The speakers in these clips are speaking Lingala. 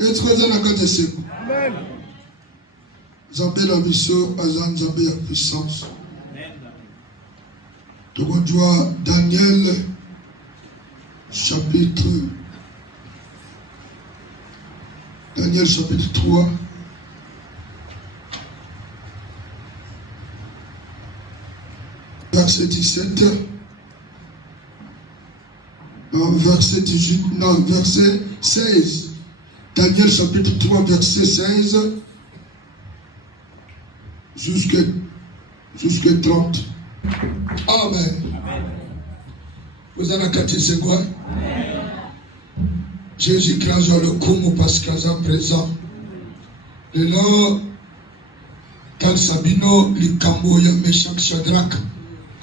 Et très bien, Amen. Zambé la mission, Azan Zambé la puissance. Donc on doit Daniel chapitre 3. Verset 17. Verset 18. Non, verset 16. Daniel chapitre 3, verset 16. Jusqu'à 30. Amen. Vous avez capté c'est quoi? Jésus-Christ dans le Congo parce qu'à présent. Le nom Tal Sabino, le Camboya, Meshach, Shadrach,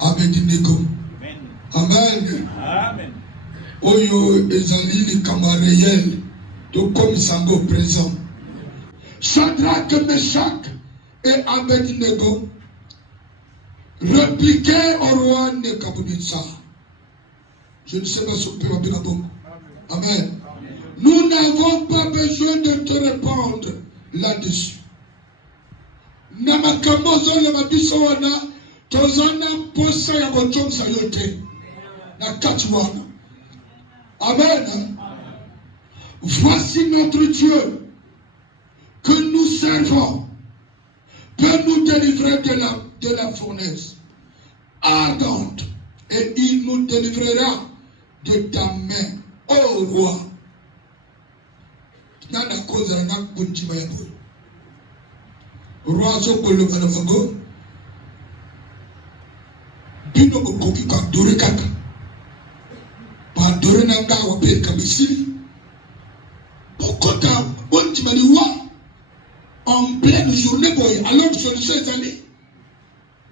Abednego. Amen. Amen. Oyo ezali le Camarayel, tout comme Sango présent. Shadrach, Meshach et Abednego répliquaient au roi Nebuchadnezzar. Je ne sais pas si on peut appeler la bombe. Amen. Nous n'avons pas besoin de te répondre là-dessus. Namakambozo le mabisowana tozana posa ya bochomsa yote na katuwana. Amen. Voici notre Dieu que nous servons peut nous délivrer de la fournaise ardente et il nous délivrera de ta main, ô roi. Nana koza na kunjima ya bo. Roi zokolo banabango. Bino bokoki kwa dore kaka. Ba dore nanga wape kabisi. Bokota bonjima ni wa. En pleine journée boy. Alors solution est allée.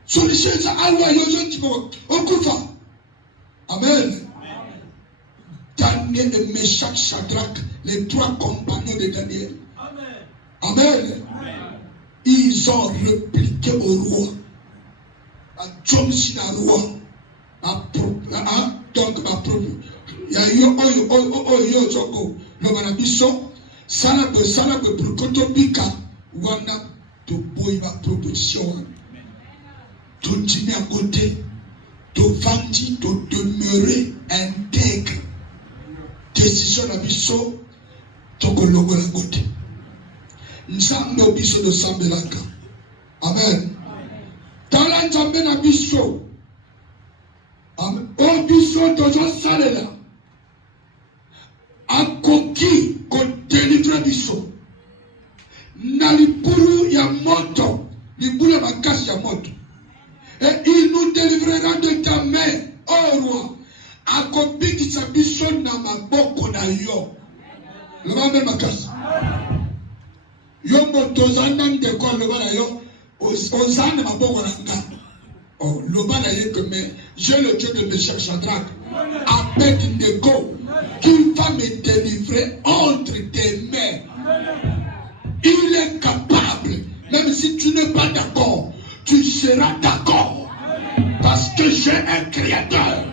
Solution est allée. Yozo tipo okufa. Amen. Daniel et Meshach, Shadrach, les trois compagnons de Daniel. Amen. Amen. Ils ont répliqué au roi. À Tchomsi la roi. Donc ma propre. Il y a eu oyo zoko. Le manabiso. Salabe brukoto bika. Wana to boy ma proposition. To dîner à côté. To vandi, to demeurer intègre. Décision na biso tokologo la côté. Nzambe obiso de sambelaka. Amen. Tala nzambe na biso. Amen. Obiso tozo salela. Akoki ko délivrer biso. Na libulu ya moto, libulu ya makasi ya moto. Et il nous délivrera de ta main, ô roi. Akobikisa biso na maboko na yo. Lobambe makasi. Yo motozana ndeko lobana yo. Ozana maboko na nga. Oh, lobana ye que mais j'ai le Dieu de Meshach Shadrach. Abednego qui va me délivrer entre tes mains. Il est capable. Même si tu n'es pas d'accord, tu seras d'accord. Parce que j'ai un créateur.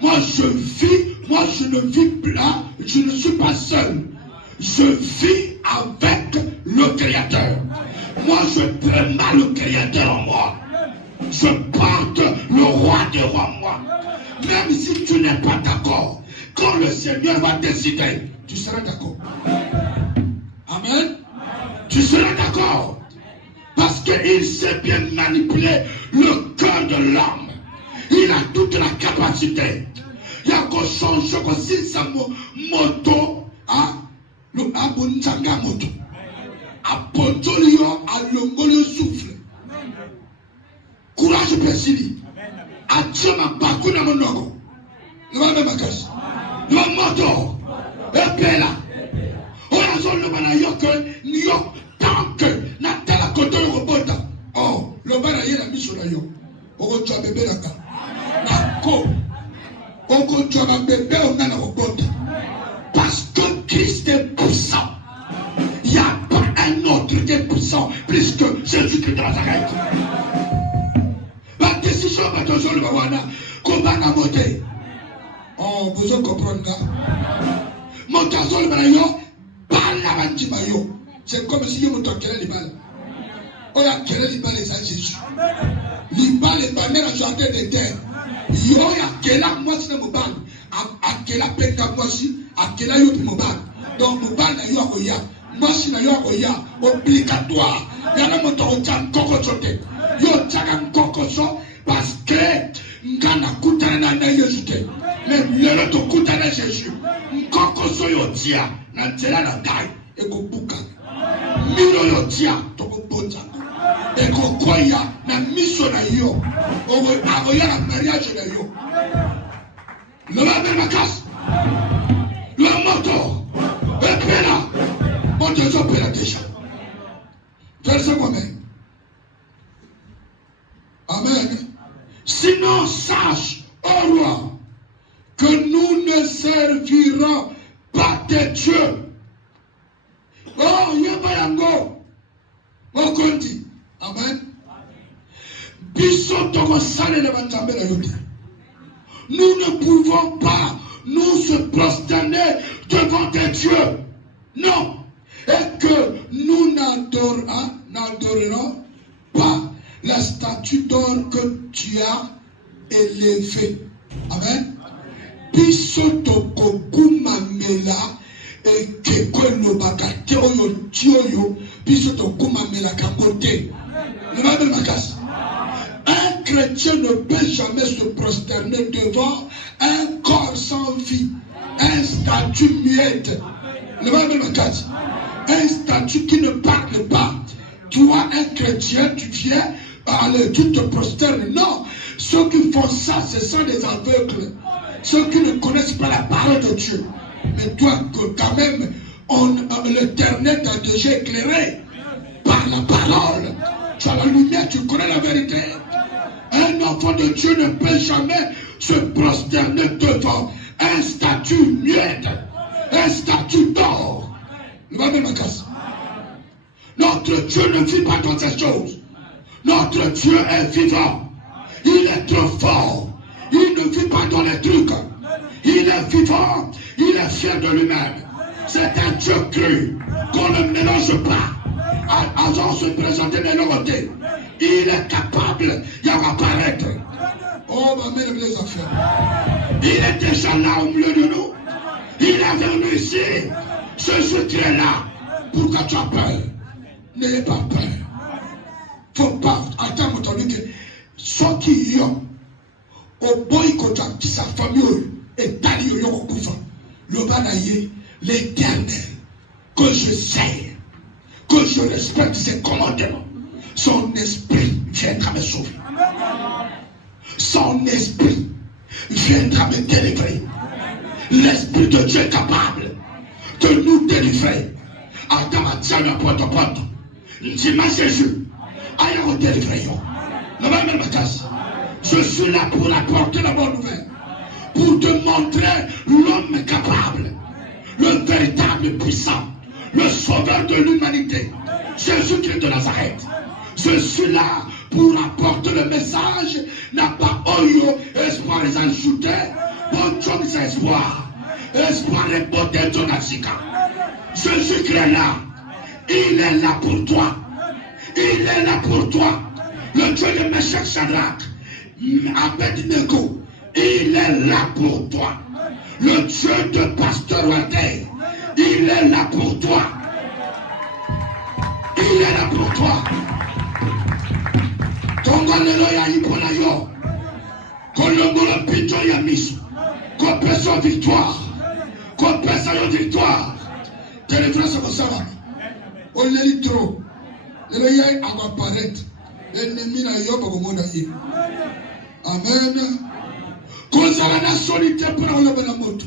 Moi je ne vis là, je ne suis pas seul. Je vis avec le Créateur. Moi je prends le Créateur en moi. Je porte le roi des rois en moi. Même si tu n'es pas d'accord, quand le Seigneur va décider, tu seras d'accord. Amen. Tu seras d'accord. Parce qu'il sait bien manipuler le cœur de l'homme. Il a toute la capacité. Il y a qu'on change aussi sa moto à l'abonzanga moto. À Pontolio, à l'ongolo souffle. Courage pesili. À Tchama Bakuna Monogo. Le va même à casse. Le moto. Et Pela. On a zone le banayoke. Nyo. Tant que Natala Koto Robota. Oh, le banaye la mission là yo. On va tuer bébé là. Nako. On continue à bébé on a robota. Parce que Christ est puissant. Il n'y a pas un autre qui est puissant plus que Jésus-Christ de Nazareth. La décision va toujours le voir. Comment la montée. Oh, vous comprenez. Montazol Brayo, Balabanjibayo. C'est comme si je me toquais les balles. On a quel les balles à Jésus. Les balles et balles à chanter des terres. Yo ya quel a moi si mon bal. À quel a peine à moi si. À quel a eu mon bal. Donc mon bal n'a eu à Goya. Moi si n'a eu à Goya. Obligatoire. Yana mon toquan coco choté. Yo tchagan coco so. Parce que Ngana Koutana n'a eu jeté. Mais le to Koutana Jésus. Coco so yo tia. Nantela na taille. Et go bouka. Milo yo tia. Toko bonza. Et go koya. Na miso na yo. Avoya la mariage na yo. Le mabé ma casse. Le moto. Et puis là. Mon Dieu, je peux la déjà. Verset moi-même. Amen. Sinon, sache, ô roi, que nous ne servirons pas de Dieu. Oh, Yabayango. Oh, Kondi. Amen. Nous ne pouvons pas nous se prosterner devant des dieux. Non. Et que nous n'adorerons pas la statue d'or que tu as élevée. Amen. Bisotoko kumamela et que kono bakate oyo tioyo bisotoko mamela kakote. Le Bible m'acasse. Un chrétien ne peut jamais se prosterner devant un corps sans vie, un statut muette. Le Bible m'acasse. Un statut qui ne parle pas. Toi, un chrétien, tu viens, allez, tu te prosternes. Non, ceux qui font ça, ce sont des aveugles. Ceux qui ne connaissent pas la parole de Dieu. Mais toi, quand même, l'Éternel t'a déjà éclairé par la parole. Tu as la lumière, tu connais la vérité. Un enfant de Dieu ne peut jamais se prosterner devant un statut muette, un statut d'or. Le Bible me casse. Notre Dieu ne vit pas dans ces choses. Notre Dieu est vivant. Il est trop fort. Il ne vit pas dans les trucs. Il est vivant. Il est fier de lui-même. C'est un Dieu cru qu'on ne mélange pas. Avant de se présenter des nouveautés, il est capable d'y apparaître. Oh, ma mère, les affaires. Il est déjà là au milieu de nous. Il est venu ici. Jésus qui est là. Pourquoi tu as peur? N'ayez pas peur. Faut pas. Attends, mon que ceux qui ont au boy qui sa famille est allé au couvent. Le banaye, l'Éternel, que je sais, que je respecte ses commandements. Son esprit viendra me sauver. Son esprit viendra me délivrer. L'esprit de Dieu est capable de nous délivrer. Attends, tiens, porte. Dis-moi Jésus, allez vous délivrer. Je suis là pour apporter la bonne nouvelle. Pour te montrer l'homme capable, le véritable puissant, le sauveur de l'humanité, Jésus-Christ de Nazareth. Je suis là pour apporter le message. N'a pas oyo, espoir les ajouter. Bon Dieu, c'est espoir. Espoir les beautés de Nazika. Jésus-Christ est là. Il est là pour toi. Il est là pour toi. Le Dieu de Meshach Shadrach, Abednego, il est là pour toi. Le Dieu de Pasteur Walter, il est là pour toi. Il est là pour toi. Tongolelo ya ipona yo. Kolongolo pito ya miso. Kopesa victoire. Kopesa yo victoire. Délivrance comme ça. On l'est trop. Le yai va apparaître. L'ennemi na yo ba komonda ye. Amen. Kozala na solité pour le bana moto.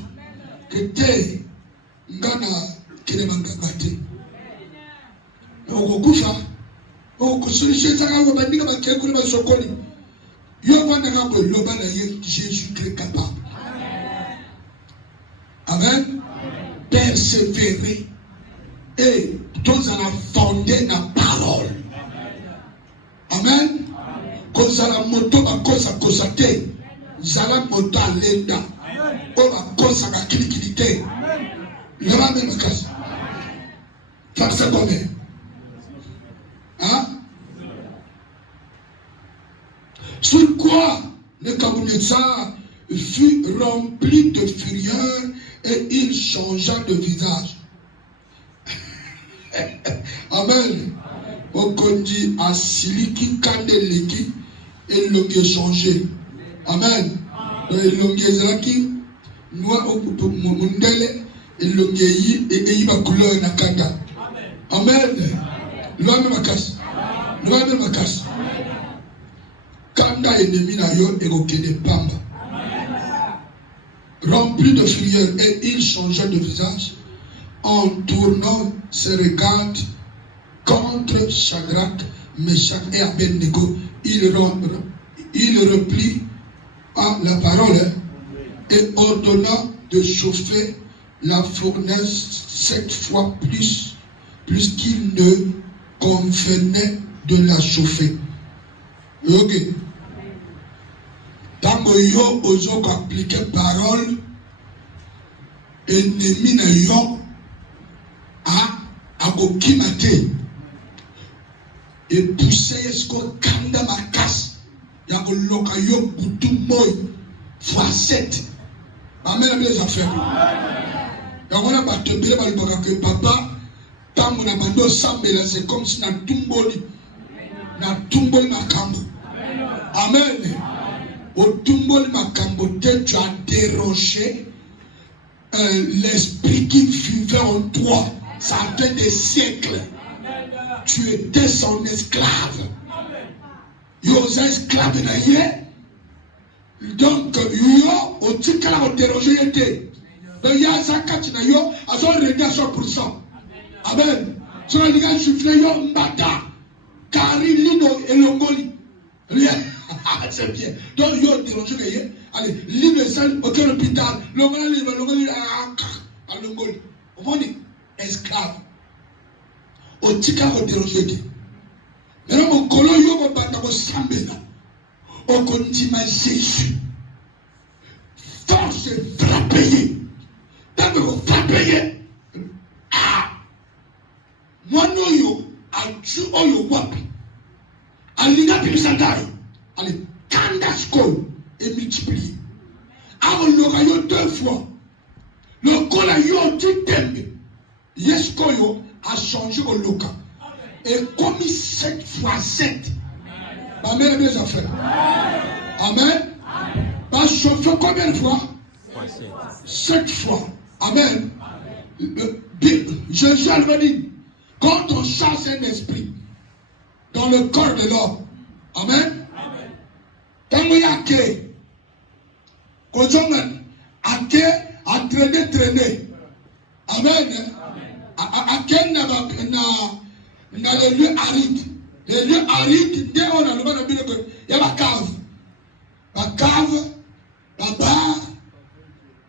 Que te ngana kile mangabate. Okukufa. Okusulishe tsaka ko bandika ba kekule ba sokoli. Yo vana ka bo loba na ye Jésus Christ capable. Amen. Persévérer et tous en a fondé la parole. Amen. Kozala moto ba kosa kosate. Zala moto alenda. O ba kosa ka kilikilite. Le va même casse. Verset combien? Hein? Sur quoi Nebuchadnezzar fut rempli de fureur et il changea de visage. Amen. Okondi asiliki kandeleki et l'ongue changé. Amen. L'ongue zaki noa mundele et l'ongue yi et yiba couleur nakanda. Amen. L'homme makas. L'homme makas. Kanda ennemi na yo et okene pamba. Rempli de fureur et il changea de visage en tournant ses regards contre Shadrach, Meshach et Abednego. Il replie à la parole et ordonna de chauffer la fournaise 7 fois plus qu'il ne convenait de la chauffer. Ok. Tango yo ozo appliquer parole ennemi na yo a kokimate et pousser esko kanda makas ya koloka yo butu moy fois 7. Amen les affaires. Ya wana batebele balibaka que papa tango na bando sambela c'est comme si na tumboli makambo. Amen. Au tumboli makambo tu as dérangé l'esprit qui vivait en toi. Ça fait des siècles. Tu étais son esclave. Yo esclave na ye. Donc yo au tikala au déranger était. Donc ya zakati na yo a son régné à 100%. Amen. Sur le gars soufflé yo mbata. Kari lino elongoli. Rien. C'est bien. Donc yo déranger na ye. Allez, libre seul aucun hôpital. Longoli à l'ongoli. On dit esclave. Au tika au déroger. Mais là, mon colo yo mo banda mo sambela. Au continue Jésus. Force frapper. Tant que vous frappez. Ah. Moi no yo a tu oyo wapi. Alina pimisandai. Allez, kanda skol et multiplier. Alors le yo 2 fois. Le cola yo tu tembe. Yes koyo a changé au local. Et commis 7 fois 7. Ma mère mes affaires. Amen. Pas chauffé combien de fois? 7 fois. Amen. Jésus a dit, quand on chasse un esprit dans le corps de l'homme, amen. Quand il y a que, quand on a traîné. Amen. À quel n'a les lieux arides. Les lieux arides, dès on a le monde, il y a la cave. La cave, la barre,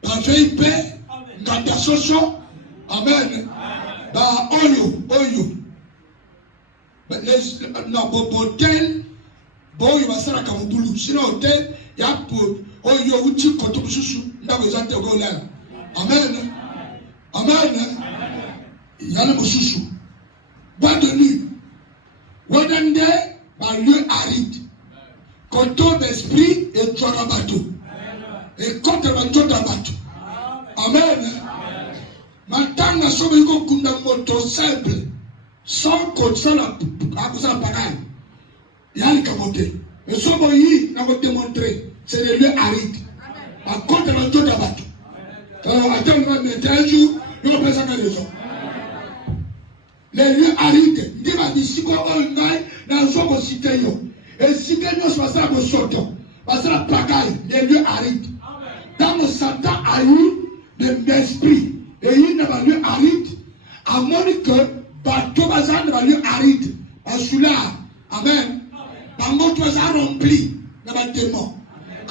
la VIP, la socio. Amen. La oyo. Non, pour hôtel, bon, il va se faire comme boulot. Sinon, hôtel, il y a pour oyo, ou tu comptes sous, n'a pas besoin de go là. Amen. Amen. Il y a le moussou. Bois de nuit. Wadande, un lieu aride. Quand ton esprit est toi dans bateau. Et quand tu es bateau dans bateau. Amen. Maintenant, nous sommes une moto simple. Sans qu'on s'en a pagaille. Il y a les camotés. Mais ce qu'on y a démontré, c'est les lieux arides. Par contre, tu es bateau dans bateau. Alors, attends, un jour, nous avons besoin de raison. Les lieux arides, il m'a dit si on a une maille, dans un cité, et si quelqu'un se passe à mon sortant, parce que la pagaille, les lieux arides. Dans le Satan a eu de l'esprit, et il n'a pas lieu aride, à moins que bateau bazar n'a pas lieu aride. Parce que là, amen, dans notre bazar rempli, n'a pas de démon.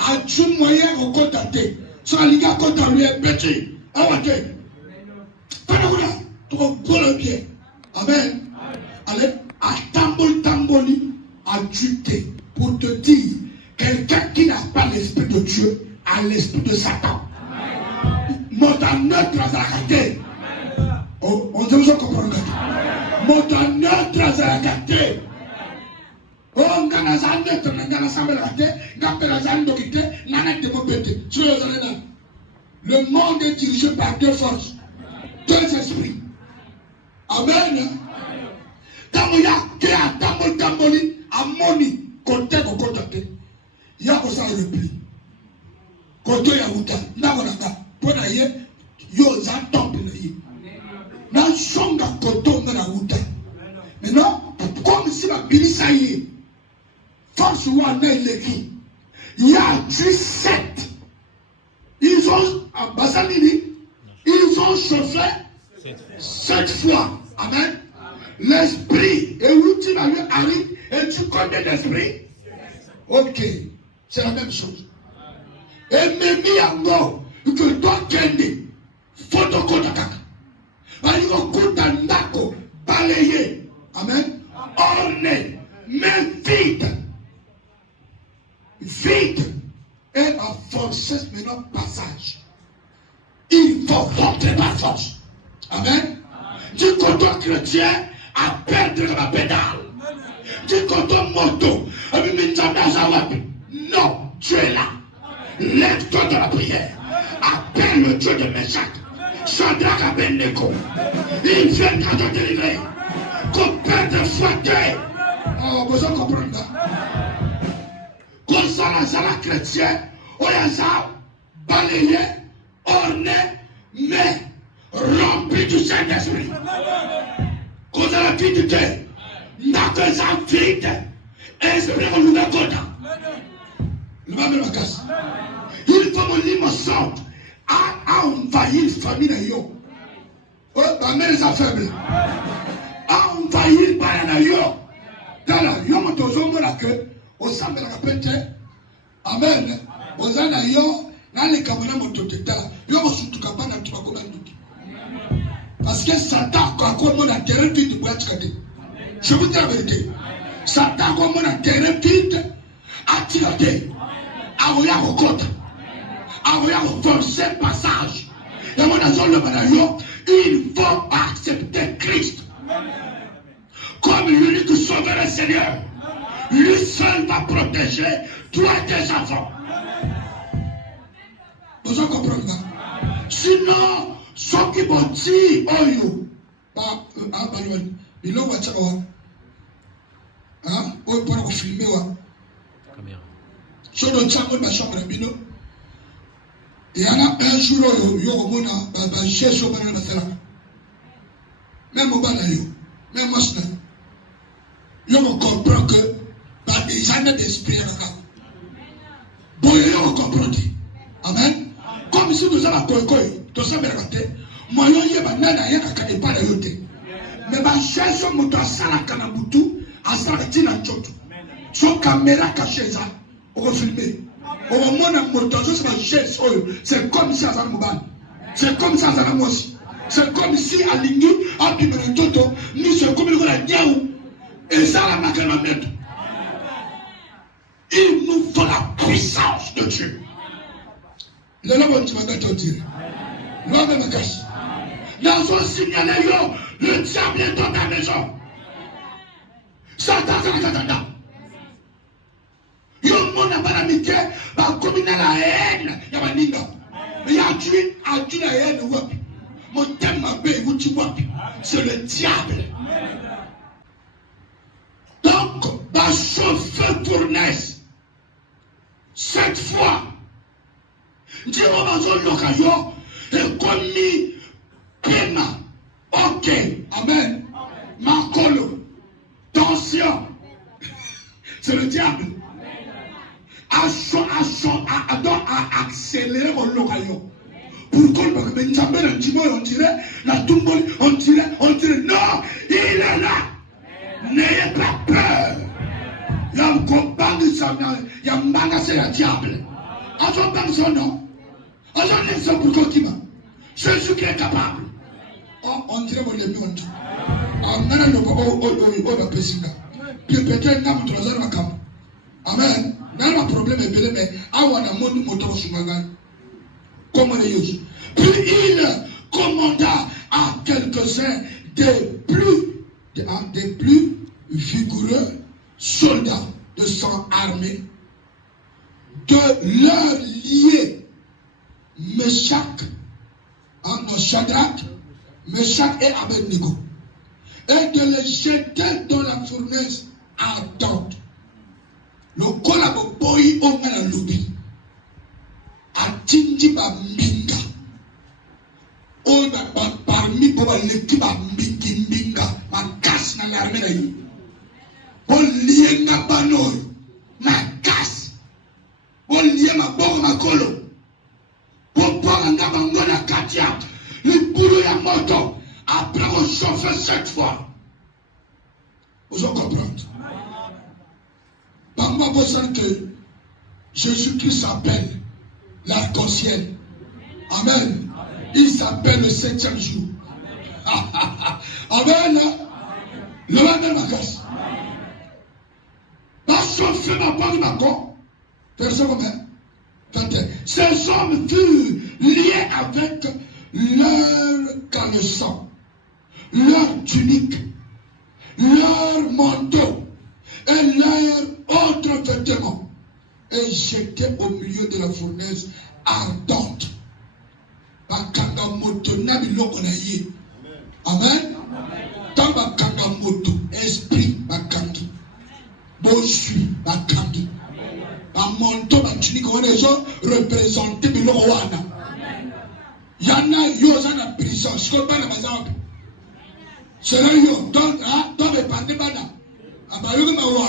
A tu moyen de contacter, sur la ligue à côté lui est petit. Ah ouais, trop beau le pied. Amen. Allez, à tamboli, à tuer pour te dire, quelqu'un qui n'a pas l'esprit de Dieu a l'esprit de Satan. Monte à neutre à arrêter. Le monde est dirigé par deux forces, deux esprits. Amen. Tamoya, Kea, Tamol, Tamoli, Amoni, Kote, Kokotate. Yakosa repli. Koto Yahuta, Nagonanga, Ponaye, Yoza, Tompenaye. Nan Songa Koto, Nahuta. Maintenant, comme si la Bilisaïe, force ou un élégi, il y a 17. Ils ont, en Basanini, ils ont chauffé 7 fois. Amen. L'esprit, et où tu vas lui arriver, et tu connais l'esprit. Ok, c'est la même chose. Et même yango, que toi kendi, photoko takaka. Aliko kuta ndako, balayer. Amen. Orné, mais vide. Vide. Et à forcer maintenant passage. Il faut rentrer par force. Amen. Du côté chrétien, à perdre la pédale. Du côté moto, non, tu es là. Lève-toi de la prière. Appelle le Dieu de Meshach. Shadrach Abednego. Il viendra te délivrer. Qu'on perde fouetté. Oh, vous en comprenez ça? Qu'on s'en la chrétien, on y a ça, balayé, orné, mais rempli du Saint-Esprit. Qu'on a la quitté, n'a que ça vide, esprit on nous accorde. Le même la casse. Il faut mon innocent à envahir la famille. Oh, ma mère est faible. À envahir par la yo. Dans la yo, on te la queue. Au sein de la capette. Amen. Aux ana yo, dans les camarades mototeta. Yo, on se trouve pas dans tout le monde. Parce que Satan, quand on a terrain vide, je vous dis la vérité. Satan, quand on a terrain vide, a tiré. A voyagé au côté. A voyagé au forcer passage. Et mon azon le banayo, il faut accepter Christ comme l'unique sauveur et Seigneur. Lui seul va protéger toi et tes enfants. Vous en comprenez? Sinon, ceux qui vont dire, oh yo, il a ça, hein, oh, pour filmer, sur le chambre de ma chambre, et il y en a un jour, il y a un cherche au banana, même au banana, même moi, je comprends que les années d'esprit, bon, il comprend. Amen. Comme si nous avons tout ça, moi, je n'ai pas de pas de yote. Mais ma cherche au moto à Salakanabutu, à Salatina Choto. Son caméra cachée, ça, on va filmer. Au moment où moto, c'est comme si à Zanamoban. C'est comme ça à Zanamosi. C'est comme si à Lingui, à Pimentoto, nous sommes comme le Niaou. Et ça, la maquette. Il nous faut la puissance de Dieu. Le nom tu vas te dire. L'homme me cache. Dans son signal, le diable est dans ta maison. Satan, Satan. Yo mon abaramike, ba komina la haine, ya baninga. Mais ya tu la haine wapi. Mon thème ma bé ou tu wapi. C'est le diable. Donc, ba chauffe tournaise. 7 fois. Dieu va nous locayo et commis pena. Ok, amen. Makolo, tension. C'est le diable. À accélérer mon locayo. Pourquoi on dirait la tombe, on dirait, non, il est là. N'ayez pas peur. Il y a un combat de ça, il y a un magasin de diable. En son temps, son nom. En son exemple, pour qui m'a. Jésus qui est capable. On dirait mon ami, on dit. On a le pessinga. Puis peut-être, n'a pas de temps. Amen. N'a pas de problème, mais on a mon moteur sur ma gagne. Comment les use. Puis il commanda à quelques-uns des plus vigoureux soldats de 100 armée de leur lier Meshach, Shadrach, Meshach et Abednego, et de les jeter dans la fournaise ardente. Le collabo boy on a la lobby. Atinji ba mbinga. O ba parmi boba leki ba mbinga. Ma casse na l'armée na yi. O lié na banoy. Ma casse. O lié ma bogo ma kolo. Popo nga bangona katia. Le boulot ya moto. Après on chauffe 7 fois. Vous en comprenez? Par moi, vous savez que Jésus-Christ s'appelle l'arc-en-ciel. Amen. Il s'appelle le 7e jour. Amen. Le Amen ma casse. Parce qu'on fait ma part de ma corps. Verset combien? 21. Ces hommes furent liés avec leur caleçon, leur tunique, leur manteau et leur autre vêtement, et jetés au milieu de la fournaise ardente. Bakanga moto nabi lokonaye. Amen. Tant bakanga moto esprit bakangi, bonsu bakangi, ba manteau ba tunique on les gens représentés biloko wana. Yana yo za na prison, siko bana bazambe. C'est là yo donc les pandé bana. Abayoga mawa.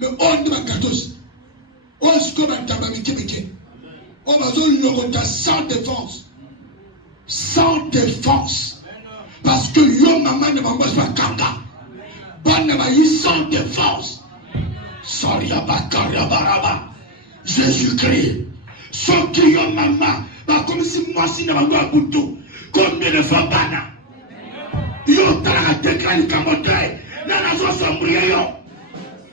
Mais on ne va pas on se comme un tabac-miki. On va le sans défense. Sans défense. Parce que yo maman ne va pas kanga. Ban ne va y sans défense. Soria bakaria baraba. Jésus-Christ. Sans que yo maman. Comme si moi si ne va pas boutou. Combien de fois bana. Yo tala déclaré kamotai. Nana zo sombrier yo.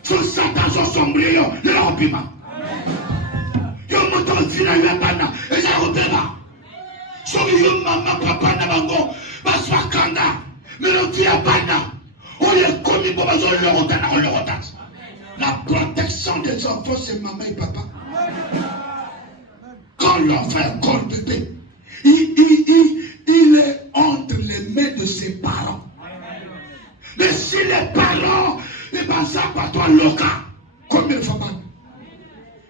So Satan so sombrier yo. Le robima. Yo moto vina yo bana. Et ça robema. So yo mama papa na bango. Baswa kanda. Mais le via bana. On est commis pour bazo le rotana. On le rotane. La protection des enfants c'est maman et papa. Quand l'enfant est encore bébé, il est entre les mains de ses parents. Mais si les parents, ils pensent à toi, loca, combien de fois,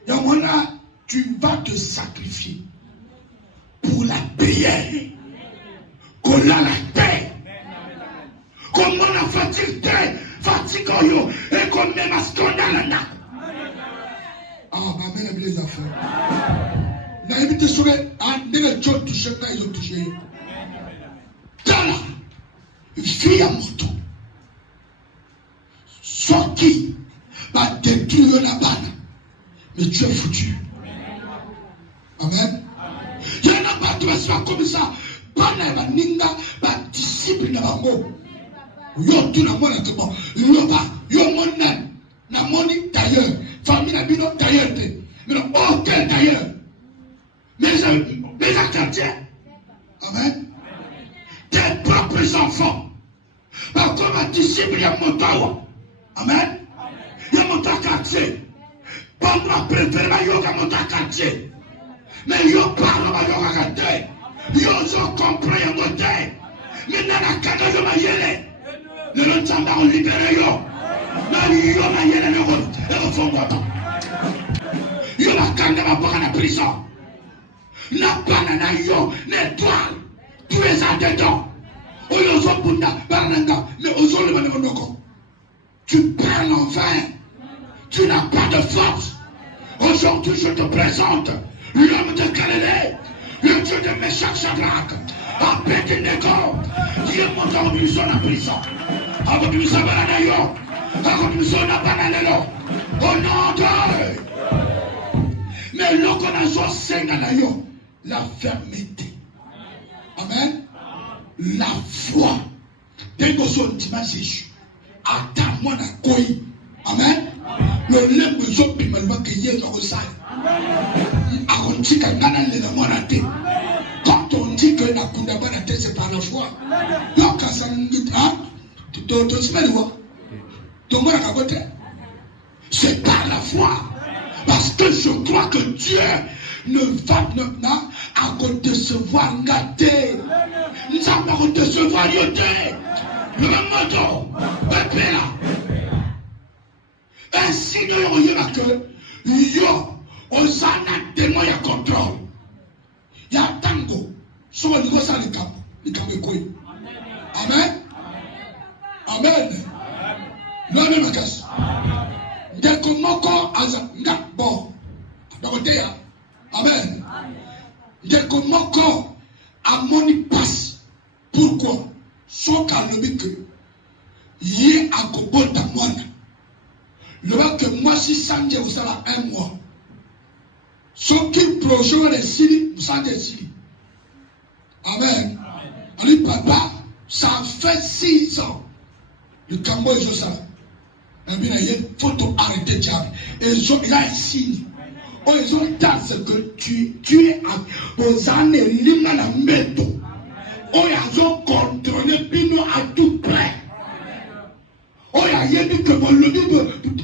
Yamona, tu vas te sacrifier pour la prière. Qu'on a la paix. Comment la fatigue, et qu'on met ma scandale. Ah, ma mère a mis les affaires. Na évité sur un délai de toucher, ils ont touché. Tala, fille à moto. Sorti, va détruire la balle. Mais tu es foutu. Amen. Il y en a pas qui va se faire comme ça. Bana va ninga, va discipline à bango. Yo tout na mona tout bon. Yo ba, yo monen, na moni d'ailleurs. Famille na bino d'ailleurs. Mais non, aucun d'ailleurs. Mes quartiers. Amen. Tes propres enfants. Par comme un disciple, il y a mon tawa. Amen. Il y a mon quartier. Pas moi préféré, il y a mon quartier. Mais il y a pas de quartier. Il y a un compris à mon terre. Mais dans la cadre de ma yélé. Le nom de Samba, libéré yo. Mais il y a ma yélé, le fond de temps. Il y a la cadre de ma part à la prison. La banana yo, l'étoile, tu es à dedans. Tu parles en vain. Tu n'as pas de force. Aujourd'hui, je te présente l'homme de Galilée, le Dieu de Meshach, Shadrach, Abednego, qui est monté en prison à prison. Avant de nous abandonner, avant de nous abandonner, au nom de. Mais l'on a choisi la fermeté. Amen. La foi. Dès que son dimanche Jésus, attends-moi la couille. Amen. Le lème de son pimalwa que y est dans le salle. Quand on dit que la kundaba la tête c'est par la foi, c'est par la foi. Parce que je crois que Dieu ne va à décevoir gâté. Nous allons décevoir yoté. Le moto, ainsi nous avons que yo, osana témoin ya contrôle. Ya tango, so le gosa le cap, le kamekoi. Amen. Amen. L'homme est ma casse. Dès que mon corps a bon, amen. Dès que mon corps a mon passe. Pourquoi? Soit calme que yé a kobota mwana. Le va que moi si sanje vous sera un mois. Soit qui projet les sili, vous sanje sili. Amen. Ali papa, ça fait 6 ans. Le Cambodge est ça. Il faut arrêter diable. Ils ont là ici. Ils ont dit que tu es aux années limana meto. Ils ont contrôlé Pino à tout près. Ils ont dit que mon lobby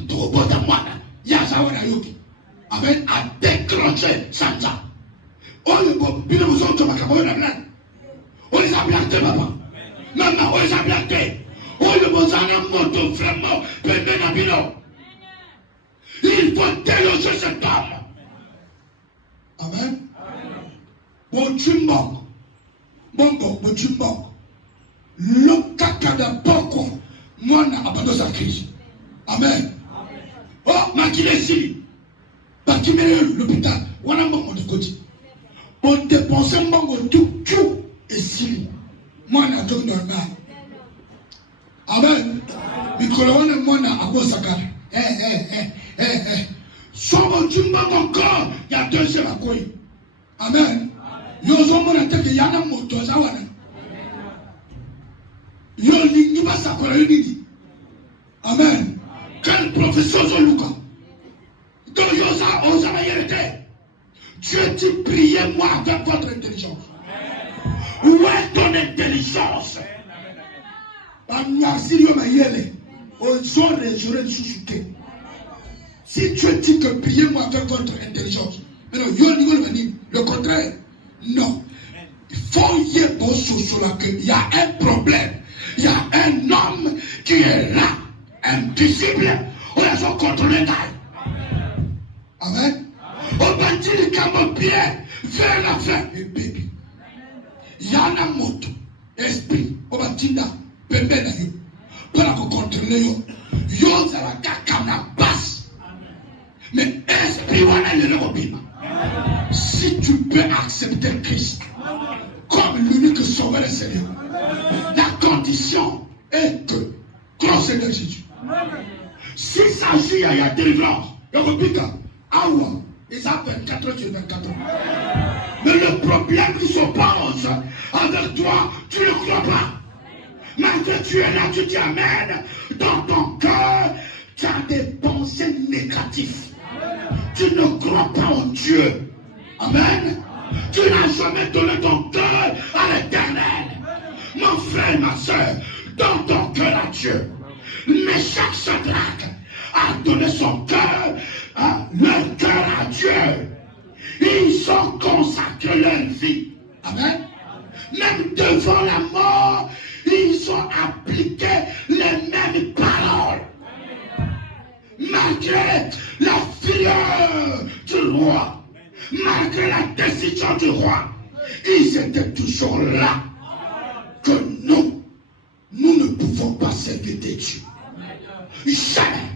de robot à moi. Yazawa Yoki. Amen. A déclenché Santa. Pino vous ont comme un la blague. On les a plantés, papa. Maman, on les a plantés. Il faut déloger cet homme. Amen. Bon chumbo. Bon chumbo. Le caca de Boko. Moi, n'a pas de sa crise. Amen. Oh, ma qui est ici. Parce qu'il est l'hôpital. On a mon de côté. On dépense un bon tout et si. Moi, n'a pas normal. Amen. Mikolawana mwana akosaka. Somo jumba encore, il y a 2 heures à quoi. Amen. Yozo mona teke yana moto zawana. Yo ni ba sakola yini. Amen. Quel professeur Zoluka. Donc yoza oza la yerete. Dieu dit priez-moi avec votre intelligence. Où est ton intelligence? Si tu dis que priez-moi avec votre intelligence, le contraire, non. Il faut y avoir qu'il y a un problème. Il y a un homme qui est là, invisible. On a son contrôlé. Amen. On va dire comme pied vers la fin. Il y a un moto, esprit, on va dire. Pour contrôler yo la caca basse. Mais esprit si tu peux accepter Christ comme l'unique sauveur et Seigneur, la condition est que grand Seigneur Jésus, s'il s'agit il y a délivrance, il y a 24 heures sur 24 heures. Mais le problème qui s'oppose avec toi, tu ne crois pas. Malgré tu es là, tu t'amènes dans ton cœur, tu as des pensées négatives. Tu ne crois pas en Dieu. Amen. Tu n'as jamais donné ton cœur à l'Éternel. Mon frère, ma soeur, donne ton cœur à Dieu. Meshach Shadrach a donné son cœur, leur cœur à Dieu. Ils ont consacré leur vie. Amen. Même devant la mort, ils ont appliqué les mêmes paroles. Malgré la fureur du roi, malgré la décision du roi, ils étaient toujours là. Que nous ne pouvons pas servir des dieux. Jamais.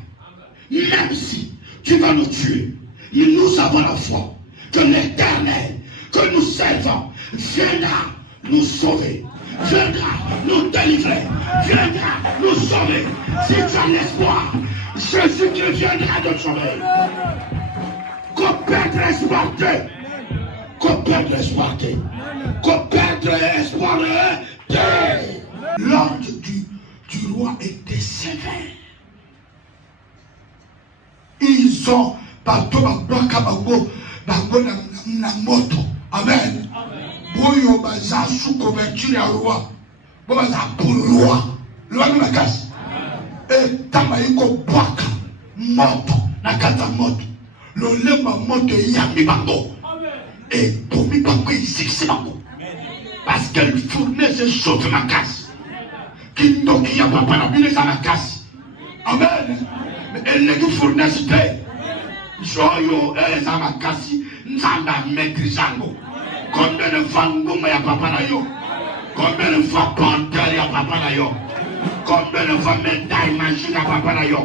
Même si tu vas nous tuer, mais nous avons la foi que l'Éternel que nous servons viendra nous sauver. Viendra nous délivrer, viendra nous sauver. Si tu as l'espoir, Jésus-Christ viendra te sauver. Qu'on perde l'espoir de, qu'on perde l'espoir de, qu'on perde l'espoir de. L'ordre du roi était sévère. Ils ont bateau na moto. Amen. Boyo baza sous couverture ya roi. Bo baza pour roi. Loi na kasi. Et tamaiko bwaka moto na kata moto. L'olema moto yami bango. Et pour mi bango ici c'est bango. Parce qu'elle fournait ses choses ma casse. Qui n'ont a pas la bille à la casse. Amen. Mais elle ne fournit pas. Joyo elle a ma casse. Nzamba maîtrisango. Combien de fois ngoma ya papa na yo? Combien de fois pantel ya papa na yo? Combien de fois médaille magique à papa na yo?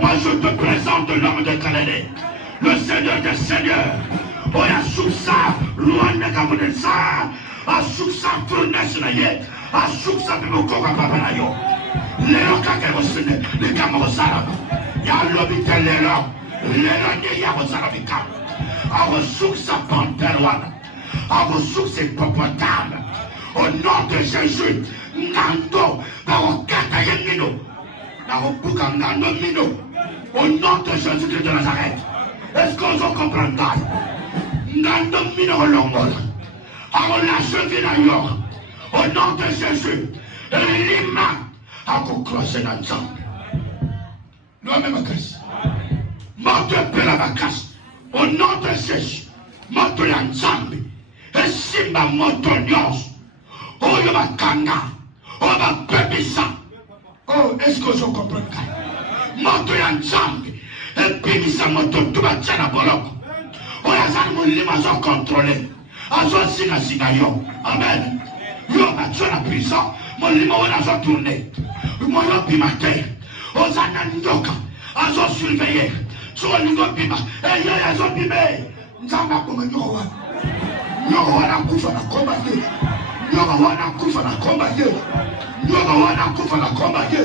Moi je te présente l'homme de Canada, le Seigneur des Seigneurs. Oya souksa, loin de Kabonesa, a souksa tournes na ye, a souksa bimoko ka papa na yo. Lelo kake osene, le kamoko sala. Ya lobi te lelo ne ya osala bikam. A souksa pantel wana. A souksa hippopotame. Au nom de Jésus, Nando, Barokata Yemino, Narobuka Nando Mino, au nom de Jésus de Nazareth. Est-ce qu'on se comprend ça? Nando Mino Longola, à la cheville d'ailleurs, au nom de Jésus, Lima, à concrocher ensemble. Nous avons ma casse. Morte de la casse, au nom de Jésus, morte ensemble, et Simba Motonios. Oh, il va kanga. Oh, il va pébissa. Oh, est-ce que je comprends? Moto ensemble. Et puis, ça moto, tout va tirer la bolok. Oh, il y a ça, mon lima, ils ont contrôlé. Ils ont signé. Amen. Yo, va tuer la prison. Mon lima, ils ont tourné. Moi, je suis matin. Oh, ça n'a nyoka. Ils ont surveillé. Sur le niveau pima. Et ils ont pimé. Nous avons comme nyoka. Nyoka, on a couvert la combat. Nyoka wana kufa na komba ye. Nyoka wana kufa na komba ye.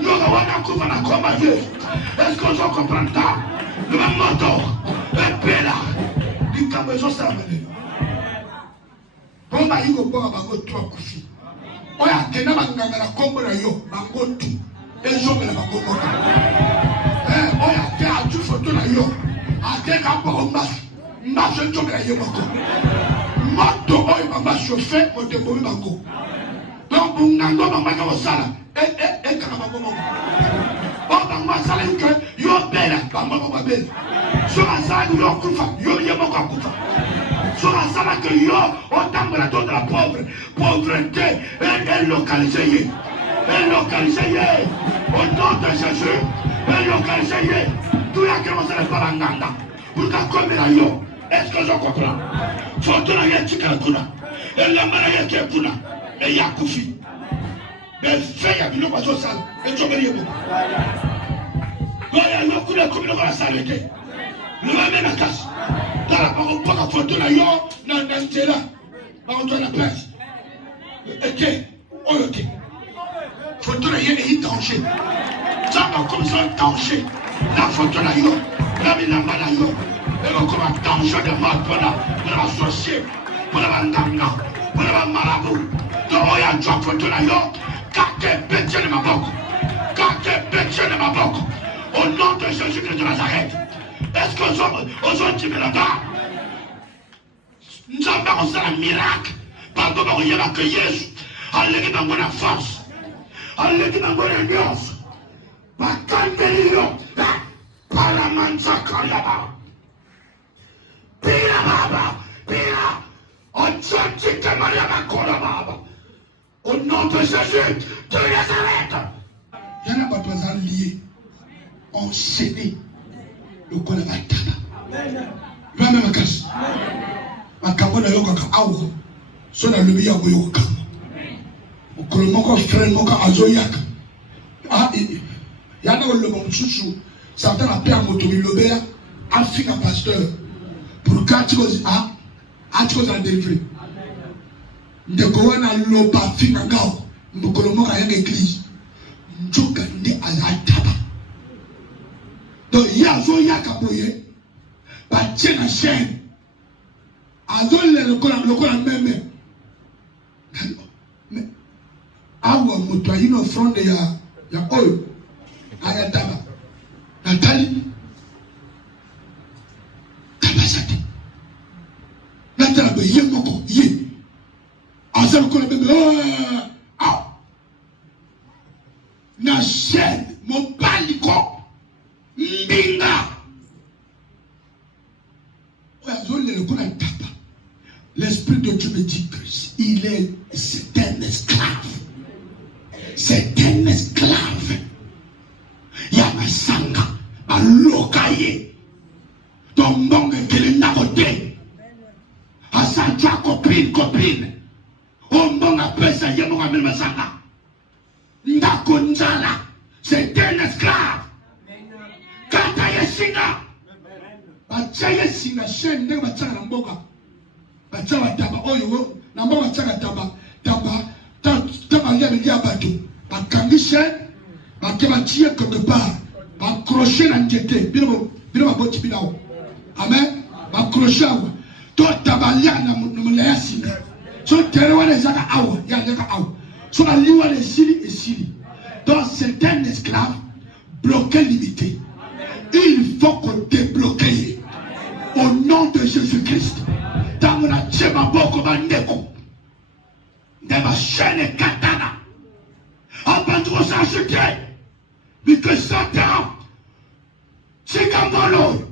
Nyoka wana kufa na komba ye. Est-ce que je comprends ça? Le même moto. Et pela. Du camezo ça amène. Bomba yiko boga bango toi kufi. Oya kena banganga na kombo na yo. Bango tu. Et je me la bango moto. Oya te a tu photo na yo. A te ka bomba. Mba je te la yo moko. Moto oyo mama chauffé moto bomi bango. Donc bungango mama ka osala. Kaka bango moko. O bango sala que yo bela bango moko bela. So asala yo kufa yo yemo ko kufa. So asala que yo otambola de la pauvreté et localisé. Et localisé. Au nom de Jésus. Et localisé. Tout ya que on sala pas nganda. Pour ka komela yo. Est-ce que je comprends? Faut la yatika kuna. Et la mara yakuna. Et yakufi. Mais fait ya bilo bazo sal. Et tu veux dire Goya yo kuna comme le va s'arrêter. Le va mettre la casse. Dans la parole pas photo la yo na ndela. Par contre la place. OK. OK. Photo la yé est danger. Ça va comme ça danger. La photo la yo. La mina mala yo. Et on commence danger de mort pour la sorcière, pour la bandana, pour la marabout. Donc on y a un job photo la yo. Kake pétier de ma boque. Kake pétier de ma boque. Au nom de Jésus-Christ de Nazareth. Est-ce que aujourd'hui là-bas, nous avons un miracle. Pardon, il y a que Jésus. Allez dans la force. Allez dans la nuance. Bakandeliyo. Paramanza kayaba. Pira baba. Pira. Otsonti Maria Makola baba. Au nom de Jésus de Nazareth. Il y en a pas besoin de lier. Enchaîné. Le col va taba. Même ma casse. Ma cabane yoga awo. Sona le biya yoga. Au moko frère moko azoyaka. Ah, il y a le bon chouchou. Certains appellent à Motomilobéa, Afrique un pasteur. Pour 4 choses à en délivrer. De quoi n'a l'opa finagao. Mokolomo a une église. Njoka ndi azataba. Donc il y a Zoyaka boye. Bâtir la chaîne. Azol le cola même. Mais awa moto a une offrande ya oil. Ayataba. Nathalie. Kabasate. Nathalie be yemoko ye. Azol kola bebe. Ah. Na chaîne mon baliko. Mbinga. c'est un esclave. Yamasanga, alokaye. Ton bon que le naroté. A Santia copine. On bon appelle ça Yamoramel Masanga. Ndakonjala, c'est un esclave. Kata Yesinga. Bacha Yesinga, Shen, ne bacha na mboka. Bacha wataba, oyo, na mboka bacha taba, ya bateau. Bakangishe, bakematie quelque part. Baccrocher na njete. Bino baboti binao. Amen. Baccrocher awa. To tabalia na mulaya singa. So terewa zaka awa, ya zaka awa. So aliwa les sili et sili. Donc c'est un esclave bloqué, limité. Il faut qu'on débloque. Au nom de Jésus-Christ. Dans mon atchema boko bandeko. Dans ma chaîne katana. En bandro s'ajouter. Mais que Satan. C'est comme l'eau.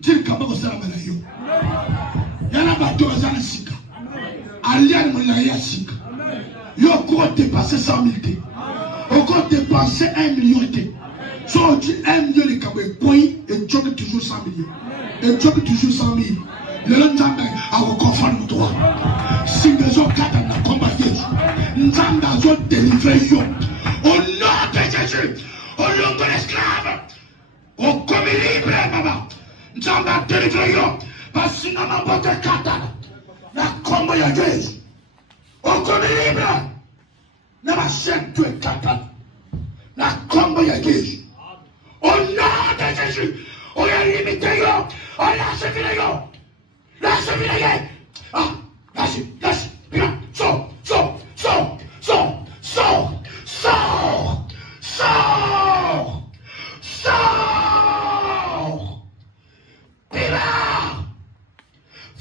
C'est comme ça la malayo. Yana bateau azana sika. Alian mulaya sika. Yo ko dépasser 100 000 té. Au compte dépenser 1 million té. So tu 1 million de kabwe point et tu toujours 100 millions. Et tu toujours 100 000. Le Nzambe a reconfirmé toi. Si les autres cadres n'ont combat Jésus, Nzambe a délivré yo. Au nom de Jésus, au nom de l'esclave, au commis libre, maman. Nzambe a délivré yo. Parce que nous n'avons pas de cadre. La combat Jésus. Au commis libre. N'a pas chaîne de cadre. La combat Jésus. Au nom de Jésus, on a limité yo. On lâche yo. Lâche vinaigre. Ah, lâche, viens, sors. Pila,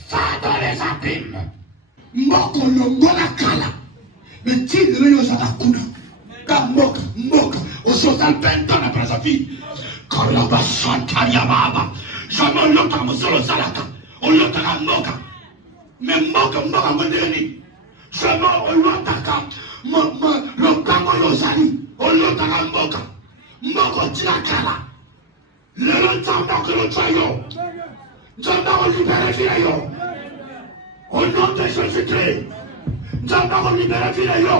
va dans les abîmes. Moko longola kala. Mais tu réunions à la kuna. Moka, au social bento na prazafi. Quand la basantaria baba. Jamais l'autre me solo salaka. Olotaka moka. Mais moka modeni. Jamais olotaka. Lokango yozali. Olotaka moka. Moko tilakala. Le longtemps que le trayo. J'entends libérer Filayo. Au nom de Jésus-Christ. J'entends libérer Filayo.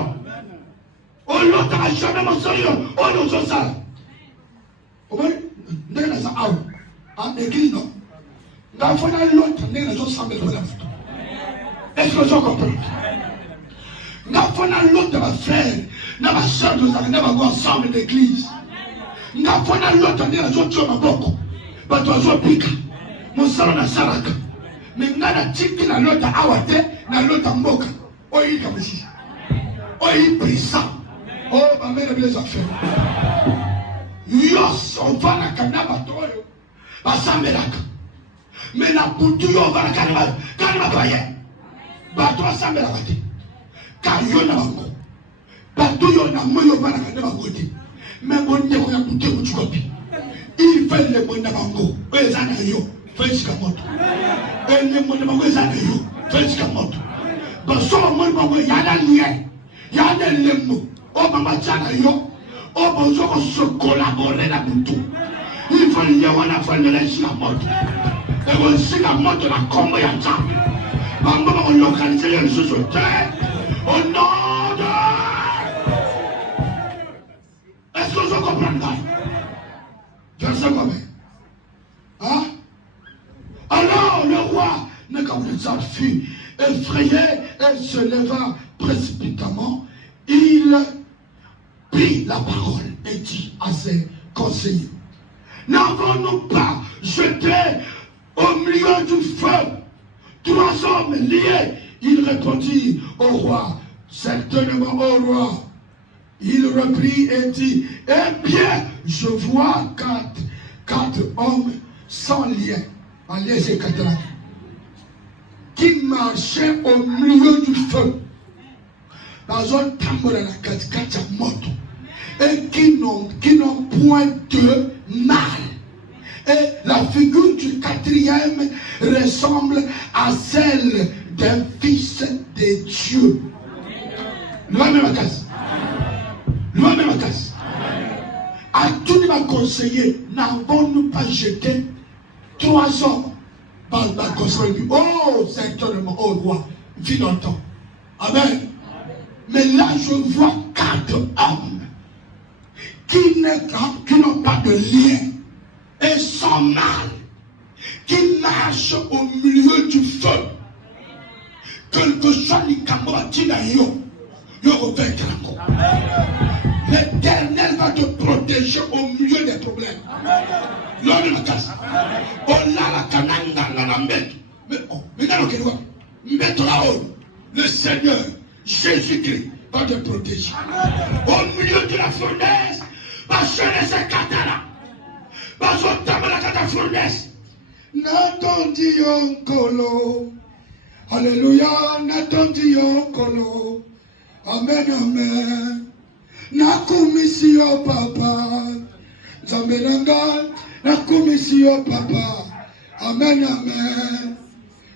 Olotaka jamais mon soyo. Olotaka. Omo, n'est-ce pas ça? Ah, église non. Dans le l'autre, nous avons 100 000 dollars. Est-ce que vous comprenez? Dans l'autre, ma frère, ma soeur, nous avons ensemble d'église. Dans l'autre, nous avons tué ma boque. Nous avons piqué. Mon salon a saraka. Mais nous avons tiré dans l'autre awate, dans l'autre mboka. Oh, il est comme ici. Oh, il est puissant. Oh, ma mère, les affaires. Yos, on va la canaba toyo. Basamelaka. Mais la boutou yo va la kanima paye. Bato asamelaka te. Kayo na bango. Bato yo na moyo va la kanima gote. Mais mon dieu ya boutou yo chukopi. Il fait le bon na bango. Ezana yo. Fais kamoto. Le mon na bango ezana yo. Fais kamoto. Baso mon bango yana lié. Yana lemo. O mama chana yo. O bozo ko se collaborer la boutou. Il faut y avoir la fin de la moto. Et aussi la moto de la combo et en champ. Maman, on localise les choses au terre. Au nom de. Est-ce que vous comprenez? Verset combien? Hein? Alors le roi Nebuchadnezzar fut effrayé et se leva précipitamment. Il prit la parole et dit à ses conseillers: n'avons-nous pas jeté au milieu du feu 3 hommes liés? Il répondit au roi: certainement au roi. Il reprit et dit: eh bien, je vois 4 hommes sans lien, en léger cataracte, qui marchaient au milieu du feu, dans un tambour à la moto, et qui n'ont point de mal. Et la figure du 4e ressemble à celle d'un fils de Dieu. conseiller, n'avons-nous pas jeté 3 hommes par la conseiller? Oh, certainement, oh roi, vis longtemps. Amen. Mais là, je vois 4 hommes qui n'ont pas de lien et sans mal, qui marchent au milieu du feu. Quel que soit les camarades, l'Éternel va te protéger au milieu des problèmes. Lors de la casse. Le Seigneur Jésus-Christ va te protéger. Au milieu de la fournaise, parce que les katana, parce que la fournaise. N'attendis encore. Alléluia, n'attendis encore. Amen, amen. Nakumisio papa. Zamenanga, nakumisio papa. Amen, amen.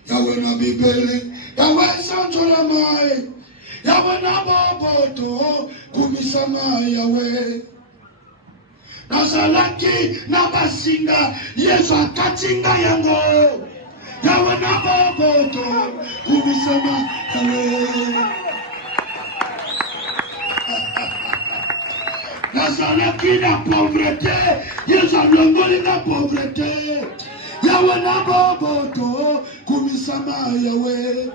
Yahweh na bibele, Yahweh santolamai. Yahweh na boboto, kumisama Yahweh. Nasalaki na basinga, Yesu akatinga yango. Yahweh na boboto, kumisama Yahweh. Nasalaki na pauvreté, Yesu alongoli na pauvreté. Yahweh na boboto, kumisama Yahweh.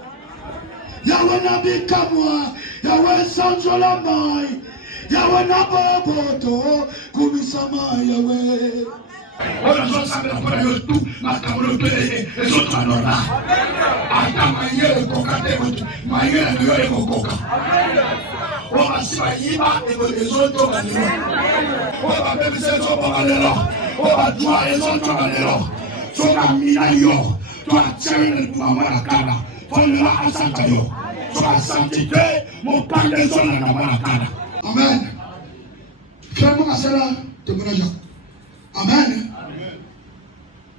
Yahweh na bikamwa, Yahweh sanzolamai. Yahweh na boboto, kumisama Yahweh. Ora zo sabe kwa yotu, makamro pe, ezo tanora. Ata mayele kokate wetu, mayele niwe kokoka. Ora siba yiba, ezo to manero. Ora bebe se to manero. Ora tua ezo to manero. Soka mina yo, to atene kwa marakana. Fonera asanta yo. To asantite, mo pande zona na marakana. Amen. Frère Asala, témoignage. Amen.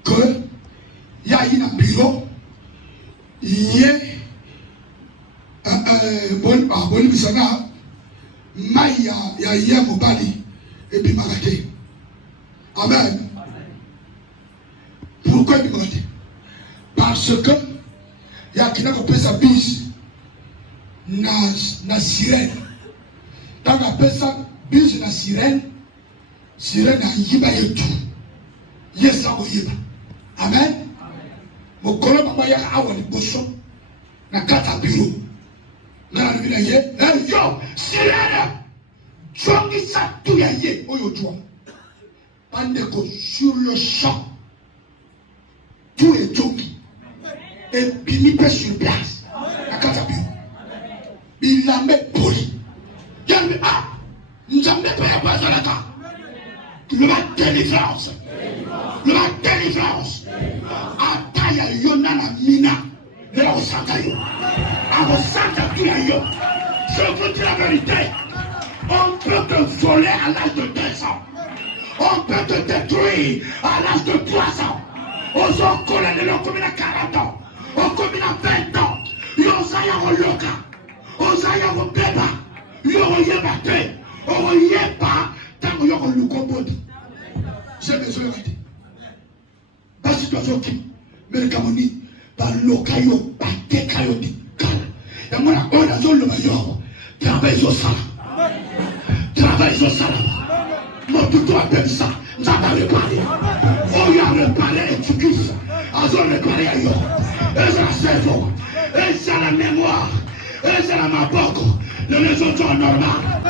Que il y a une bureau, il y a bon missionnaire, mais il y a Mobali et puis Magaté. Amen. Pourquoi il Magaté? Parce que il y a qui n'a pas sa bise na sirène. Quand on appelle ça bise na sirène na yiba yetu. Yes, I will yiba. Amen. Mokolo papa ya awa ni boso na kata biro. Na na ye. Hey yo, sirène. Chongi sa tu ya ye oyo toi. Pandeko sur le champ. Tout est chongi. Et binipe sur place. Na kata biro. Il l'a mis poli. Yambe ah. Njambe pa ya bazalaka. Le ma délivrance. Le ma délivrance. Ataya yonana mina. De la osaka yo. A osaka tu ya yo. Je vous dis la vérité. On peut te voler à l'âge de 2 ans. On peut te détruire à l'âge de 3 ans. On s'en colle de l'eau comme il a 40 ans. On comme il a 20 ans. Yo zaya roloka. On zaya robeba. Yo yeba te. On yeba. Tant yo rolukombodi. J'ai besoin de rater. Pas situation qui. Mais le Cameroun. Par l'okayo. Par tekayo di. Yamona ona zolo mayo. Travaille au sala. Travaille au sala. Mon tuto appelle ça. Ça va réparer. Oh, il y a réparé et tu kiffes. Azon réparé ailleurs. Et c'est la cerveau. Et c'est la mémoire. Et c'est la maboko. Les maisons sont normales.